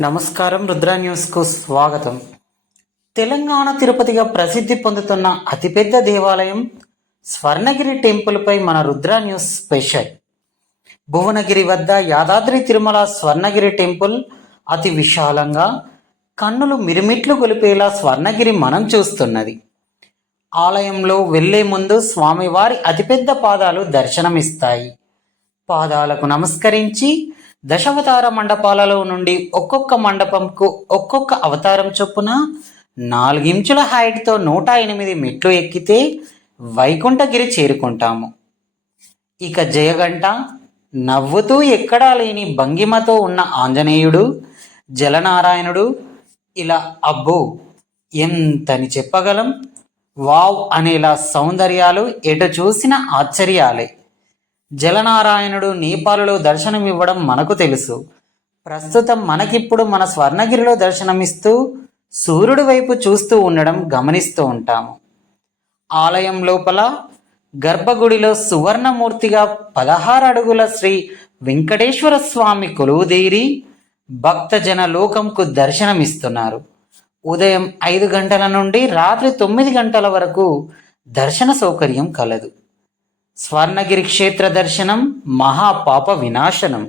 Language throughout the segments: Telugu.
నమస్కారం రుద్ర న్యూస్కు స్వాగతం. తెలంగాణ తిరుపతిగా ప్రసిద్ధి పొందుతున్న అతిపెద్ద దేవాలయం స్వర్ణగిరి టెంపుల్పై మన రుద్ర న్యూస్ స్పెషల్. భువనగిరి వద్ద యాదాద్రి తిరుమల స్వర్ణగిరి టెంపుల్ అతి విశాలంగా కన్నులు మిరుమిట్లు గొలిపేలా స్వర్ణగిరి మనం చూస్తున్నది. ఆలయంలో వెళ్ళే ముందు స్వామివారి అతిపెద్ద పాదాలు దర్శనమిస్తాయి. పాదాలకు నమస్కరించి దశావతార మండపాలలో నుండి ఒక్కొక్క మండపంకు ఒక్కొక్క అవతారం చొప్పున నాలుగించుల హైట్తో నూట ఎనిమిది మెట్లు ఎక్కితే వైకుంఠగిరి చేరుకుంటాము. ఇక జయగంట నవ్వుతూ ఎక్కడా లేని భంగిమతో ఉన్న ఆంజనేయుడు జలనారాయణుడు ఇలా అబ్బో ఎంతని చెప్పగలం? వావ్ అనేలా సౌందర్యాలు ఎటు చూసిన ఆశ్చర్యాలే. జలనారాయణుడు నేపాలులో దర్శనమివ్వడం మనకు తెలుసు. ప్రస్తుతం మనకిప్పుడు మన స్వర్ణగిరిలో దర్శనమిస్తూ సూర్యుడి వైపు చూస్తూ ఉండడం గమనిస్తూ ఉంటాము. ఆలయం లోపల గర్భగుడిలో సువర్ణమూర్తిగా పదహారు అడుగుల శ్రీ వెంకటేశ్వర స్వామి కొలువుదేరి భక్తజన లోకంకు దర్శనమిస్తున్నారు. ఉదయం ఐదు గంటల నుండి రాత్రి తొమ్మిది గంటల వరకు దర్శన సౌకర్యం కలదు. స్వర్ణగిరి క్షేత్ర దర్శనం మహాపాప వినాశనం.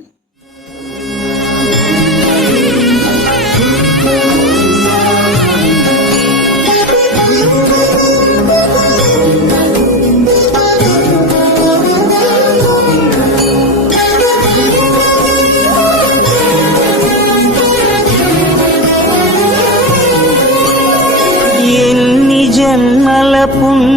ఎన్ని జన్మల పుణ్య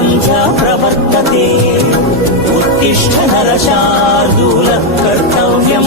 పూర్వా సంధ్యా ప్రవర్తతే ఉత్తిష్ట నరశార్దూల కర్తవ్యం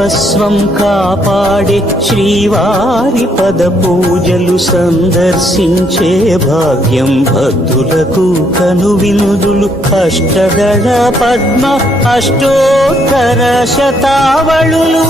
సర్వస్వం కాపాడే శ్రీవారి పద పూజలు సందర్శించే భాగ్యం భక్తులకు కనువినుదులు. అష్టదళ పద్మ అష్టోత్తర శతావళులు.